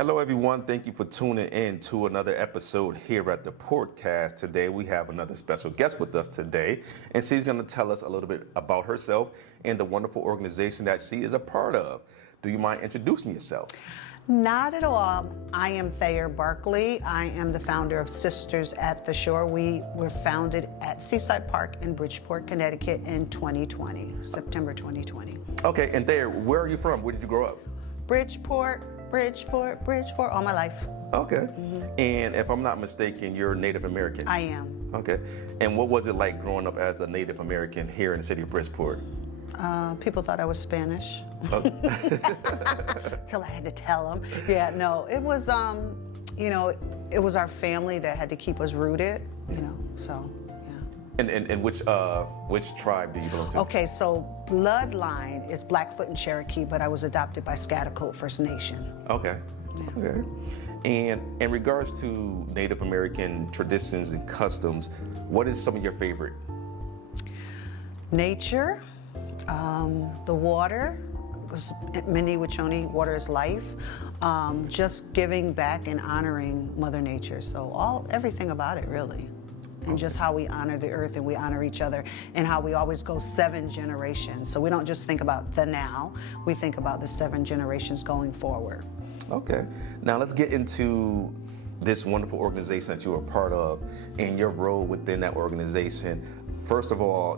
Hello, everyone. Thank you for tuning in to another episode here at the Portcast. Today, we have another special guest with us today, and she's going to tell us a little bit about herself and the wonderful organization that she is a part of. Do you mind introducing yourself? Not at all. I am Thayer Barkley. I am the founder of Sisters at the Shore. We were founded at Seaside Park in Bridgeport, Connecticut in 2020, September 2020. Okay, and Thayer, where are you from? Where did you grow up? Bridgeport, all my life. Okay. And if I'm not mistaken, you're Native American. I am. Okay. And what was it like growing up as a Native American here in the city of Bridgeport? People thought I was Spanish. Till I had to tell them. Yeah, no, it was, it was our family that had to keep us rooted, so, yeah. And which tribe do you belong to? Okay, so bloodline is Blackfoot and Cherokee, but I was adopted by Schaghticoke First Nation. Okay. Yeah. Okay. And in regards to Native American traditions and customs, what is some of your favorite? Nature, the water, Minnie Wachoni, water is life. Just giving back and honoring Mother Nature. So everything about it, really. And just how we honor the earth and we honor each other, and how we always go 7 generations. So we don't just think about the now, we think about the 7 generations going forward. Okay. Now let's get into this wonderful organization that you are a part of and your role within that organization. First of all,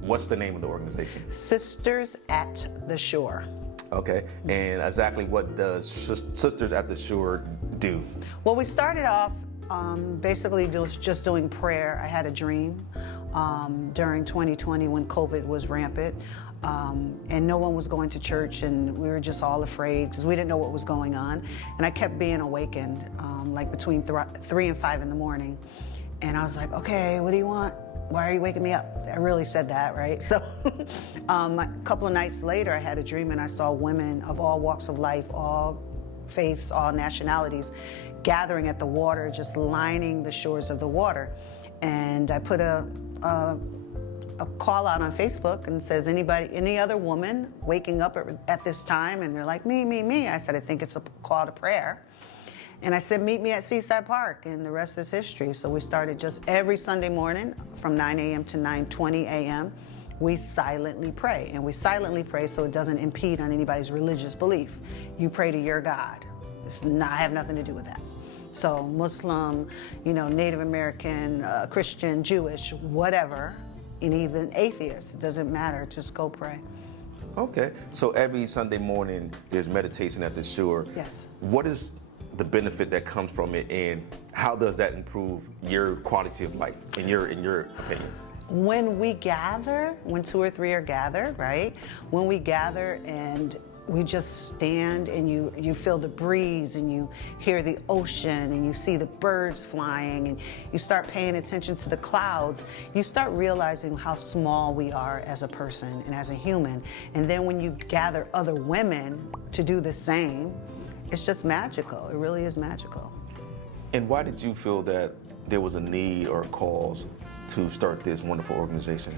what's the name of the organization? Sisters at the Shore. Okay. And exactly what does Sisters at the Shore do? Well, we started off basically just doing prayer. I had a dream during 2020 when COVID was rampant, and no one was going to church, and we were just all afraid because we didn't know what was going on. And I kept being awakened like between 3 and 5 in the morning. And I was like, okay, what do you want? Why are you waking me up? I really said that, right? So a couple of nights later, I had a dream and I saw women of all walks of life, all faiths, all nationalities, gathering at the water, just lining the shores of the water. And I put a call out on Facebook and says, any other woman waking up at this time? And they're like, me. I said, I think it's a call to prayer. And I said, meet me at Seaside Park, and the rest is history. So we started just every Sunday morning from 9 a.m. to 9:20 a.m. We silently pray, and we silently pray so it doesn't impede on anybody's religious belief. You pray to your God. I have nothing to do with that. So Muslim, Native American, Christian, Jewish, whatever, and even atheist, it doesn't matter, just go pray. Okay, so every Sunday morning there's meditation at the shore. Yes. What is the benefit that comes from it, and how does that improve your quality of life, in your opinion? When we gather, when 2 or 3 are gathered, right? When we gather and we just stand and you feel the breeze and you hear the ocean and you see the birds flying and you start paying attention to the clouds, you start realizing how small we are as a person and as a human. And then when you gather other women to do the same, it's just magical. It really is magical. And why did you feel that there was a need or a cause to start this wonderful organization?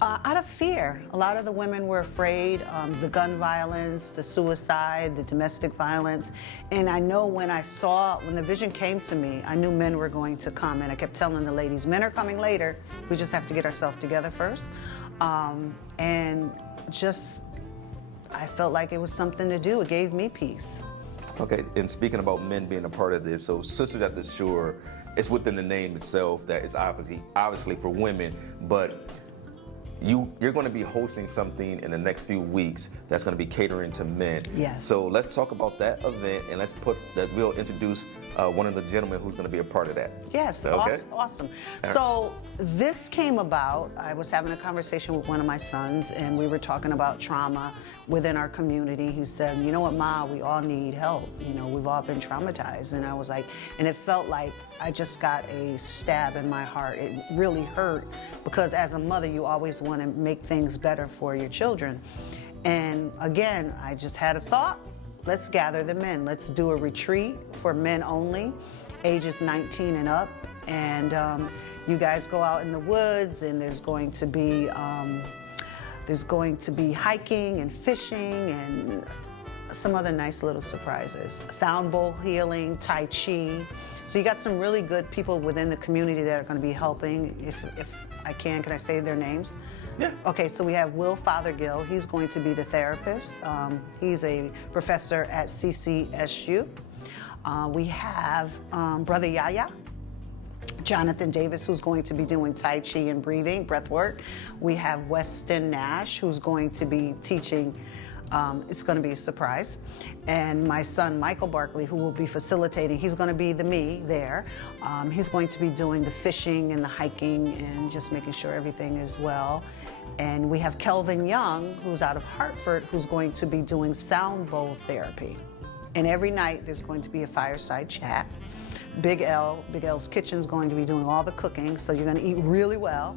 Out of fear. A lot of the women were afraid, the gun violence, the suicide, the domestic violence. And I know when the vision came to me, I knew men were going to come. And I kept telling the ladies, men are coming later. We just have to get ourselves together first. And just, I felt like it was something to do. It gave me peace. Okay, and speaking about men being a part of this, so Sisters at the Shore, it's within the name itself that is obviously for women, but you're going to be hosting something in the next few weeks that's going to be catering to men. Yes. So let's talk about that event, and we'll introduce one of the gentlemen who's going to be a part of that. Yes, okay. Awesome. So this came about, I was having a conversation with one of my sons, and we were talking about trauma within our community. He said, you know what, Ma, we all need help. We've all been traumatized. And I was like, and it felt like I just got a stab in my heart. It really hurt because as a mother, you always want to make things better for your children. And again, I just had a thought. Let's gather the men. Let's do a retreat for men only, ages 19 and up. And you guys go out in the woods, and there's going to be hiking and fishing and some other nice little surprises. Sound bowl healing, Tai Chi. So you got some really good people within the community that are going to be helping. If I can I say their names? Yeah. Okay, so we have Will Fothergill. He's going to be the therapist. He's a professor at CCSU. We have Brother Yaya, Jonathan Davis, who's going to be doing Tai Chi and breathing, breath work. We have Weston Nash, who's going to be teaching. It's going to be a surprise. And my son, Michael Barkley, who will be facilitating, he's going to be the me there. He's going to be doing the fishing and the hiking and just making sure everything is well. And we have Kelvin Young, who's out of Hartford, who's going to be doing sound bowl therapy. And every night there's going to be a fireside chat. Big L's Kitchen is going to be doing all the cooking, so you're going to eat really well.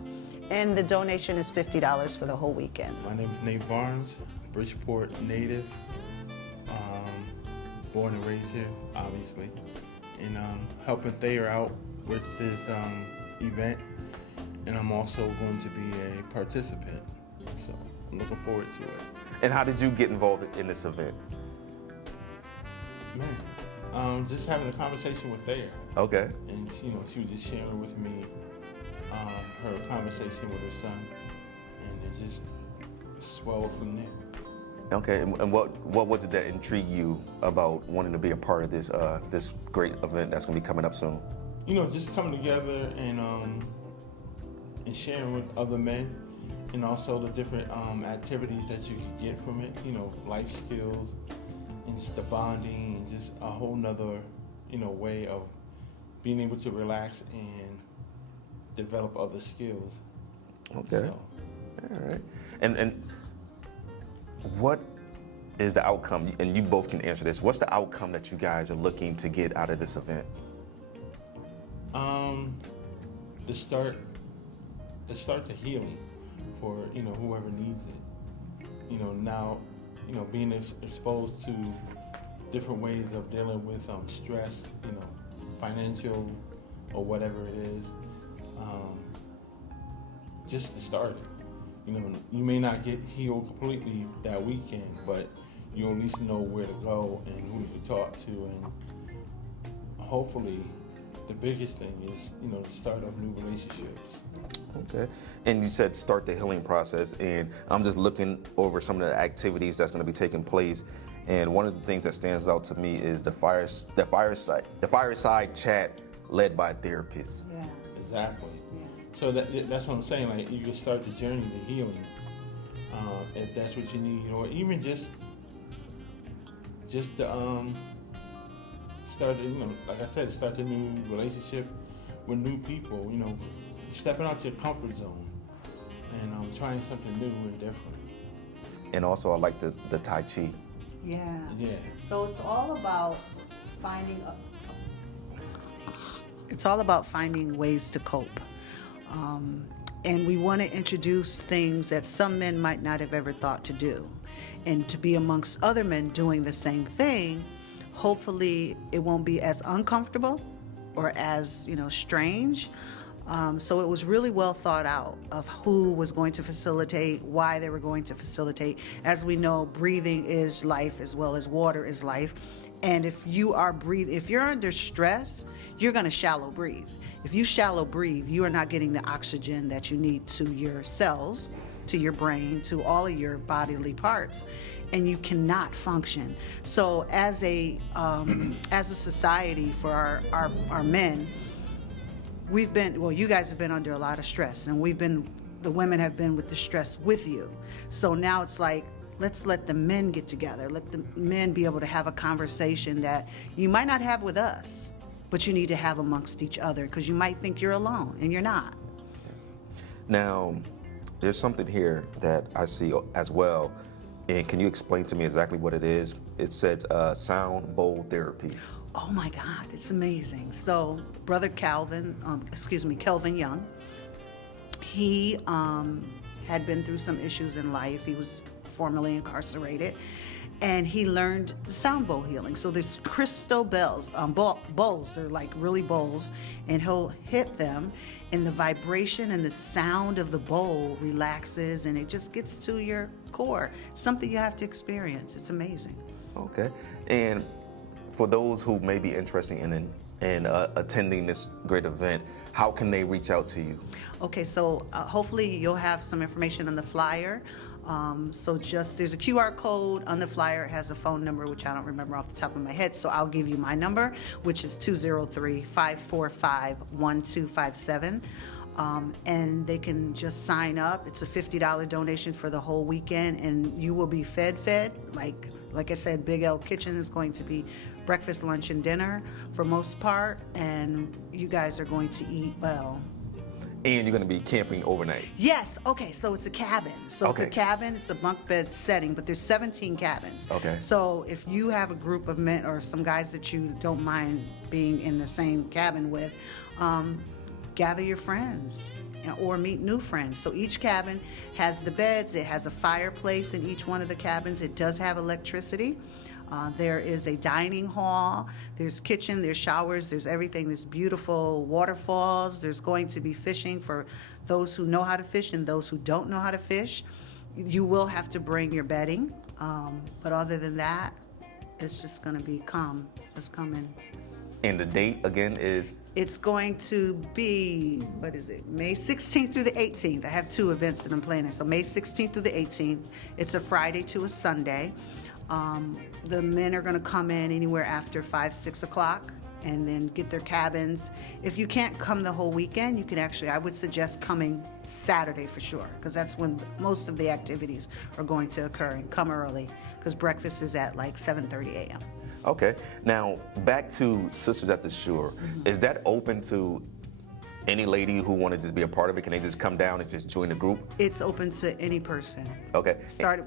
And the donation is $50 for the whole weekend. My name is Nate Barnes, Bridgeport native, born and raised here, obviously, and helping Thayer out with this event, and I'm also going to be a participant, so I'm looking forward to it. And how did you get involved in this event? Man, just having a conversation with Thayer, Okay. and she was just sharing with me her conversation with her son, and it just swelled from there. Okay, and what was it that intrigued you about wanting to be a part of this this great event that's going to be coming up soon? Just coming together and sharing with other men, and also the different activities that you can get from it. Life skills, and just the bonding, and just a whole nother, way of being able to relax and develop other skills. Okay. So, All right. And what is the outcome? And you both can answer this. What's the outcome that you guys are looking to get out of this event? the start to healing for whoever needs it. Now, being exposed to different ways of dealing with stress, financial or whatever it is, just to start it. You may not get healed completely that weekend, but you at least know where to go and who to talk to, and hopefully the biggest thing is, the start of new relationships. Okay. And you said start the healing process, and I'm just looking over some of the activities that's going to be taking place. And one of the things that stands out to me is the fireside chat led by therapists. Yeah. Exactly. Yeah. So that's what I'm saying. Like, you can start the journey to healing, if that's what you need, or even just to start. Like I said, start a new relationship with new people. Stepping out your comfort zone and trying something new and different. And also, I like the Tai Chi. Yeah. Yeah. So it's all about finding ways to cope. And we want to introduce things that some men might not have ever thought to do. And to be amongst other men doing the same thing, hopefully it won't be as uncomfortable or as, strange. So it was really well thought out of who was going to facilitate, why they were going to facilitate. As we know, breathing is life as well as water is life. And if you're under stress, you're going to shallow breathe. If you shallow breathe, you are not getting the oxygen that you need to your cells, to your brain, to all of your bodily parts, and you cannot function. So as a society for our men, you guys have been under a lot of stress, and the women have been with the stress with you. So now it's like, let's let the men get together. Let the men be able to have a conversation that you might not have with us, but you need to have amongst each other, because you might think you're alone, and you're not. Now, there's something here that I see as well, and can you explain to me exactly what it is? It says sound bowl therapy. Oh my God, it's amazing. So, Brother Kelvin Young, he had been through some issues in life. He was formerly incarcerated, and he learned the sound bowl healing. So there's crystal bells, bowls, they're like really bowls, and he'll hit them, and the vibration and the sound of the bowl relaxes, and it just gets to your core. Something you have to experience. It's amazing. Okay. And for those who may be interested in attending this great event, how can they reach out to you? Okay, so hopefully you'll have some information on the flyer. So just, there's a QR code on the flyer. It has a phone number, which I don't remember off the top of my head, so I'll give you my number, which is 203-545-1257. And they can just sign up. It's a $50 donation for the whole weekend, and you will be fed. Like I said, Big L Kitchen is going to be breakfast, lunch, and dinner for most part, and you guys are going to eat well. And you're going to be camping overnight. Yes, okay, so it's a cabin. So Okay. it's a cabin, it's a bunk bed setting, but there's 17 cabins. Okay. So if you have a group of men or some guys that you don't mind being in the same cabin with, gather your friends or meet new friends. So each cabin has the beds, it has a fireplace in each one of the cabins, it does have electricity. There is a dining hall, there's kitchen, there's showers, there's everything, there's beautiful waterfalls, there's going to be fishing for those who know how to fish and those who don't know how to fish. You will have to bring your bedding, but other than that, it's just gonna be just come in. And the date again is? It's going to be, May 16th through the 18th. I have 2 events that I'm planning. So May 16th through the 18th. It's a Friday to a Sunday. The men are going to come in anywhere after 5, 6 o'clock and then get their cabins. If you can't come the whole weekend, you can I would suggest coming Saturday for sure, because that's when most of the activities are going to occur, and come early because breakfast is at like 7:30 a.m. Okay. Now, back to Sisters at the Shore. Is that open to any lady who want to just be a part of it? Can they just come down and just join the group? It's open to any person. Okay.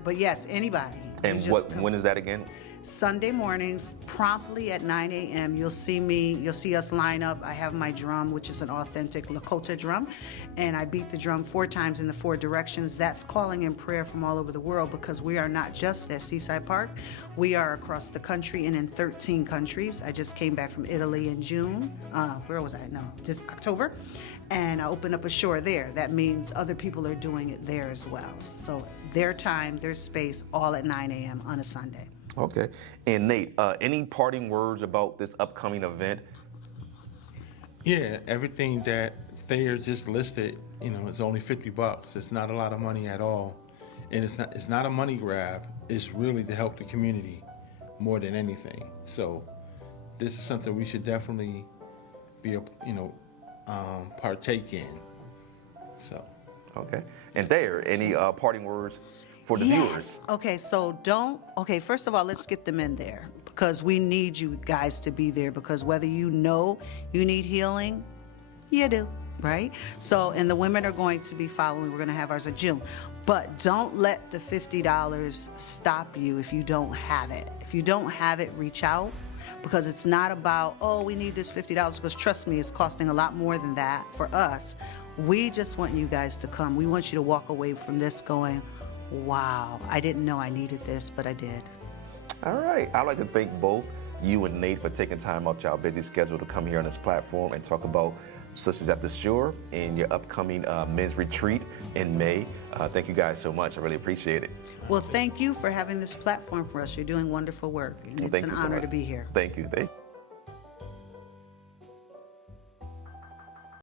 But yes, anybody. And You just come. when is that again? Sunday mornings, promptly at 9 a.m., you'll see us line up. I have my drum, which is an authentic Lakota drum, and I beat the drum 4 times in the 4 directions. That's calling in prayer from all over the world, because we are not just at Seaside Park. We are across the country and in 13 countries. I just came back from Italy in June. Where was I? No, just October. And I opened up a shore there. That means other people are doing it there as well. So their time, their space, all at 9 a.m. on a Sunday. Okay. And Nate, any parting words about this upcoming event? Yeah, everything that Thayer just listed, it's only $50. It's not a lot of money at all, and it's not a money grab. It's really to help the community more than anything. So this is something we should definitely be partake in. So. Okay. And Thayer, any parting words for the viewers? Okay, so first of all, let's get them in there, because we need you guys to be there, because whether you know you need healing, you do, right? So, and the women are going to be following. We're going to have ours in June. But don't let the $50 stop you if you don't have it. If you don't have it, reach out, because it's not about, we need this $50, because trust me, it's costing a lot more than that for us. We just want you guys to come. We want you to walk away from this going, wow, I didn't know I needed this, but I did. All right. I'd like to thank both you and Nate for taking time out your busy schedule to come here on this platform and talk about Sisters at the Shore and your upcoming men's retreat in May. Thank you guys so much. I really appreciate it. Well, thank you for having this platform for us. You're doing wonderful work, and it's an honor to be here. Thank you.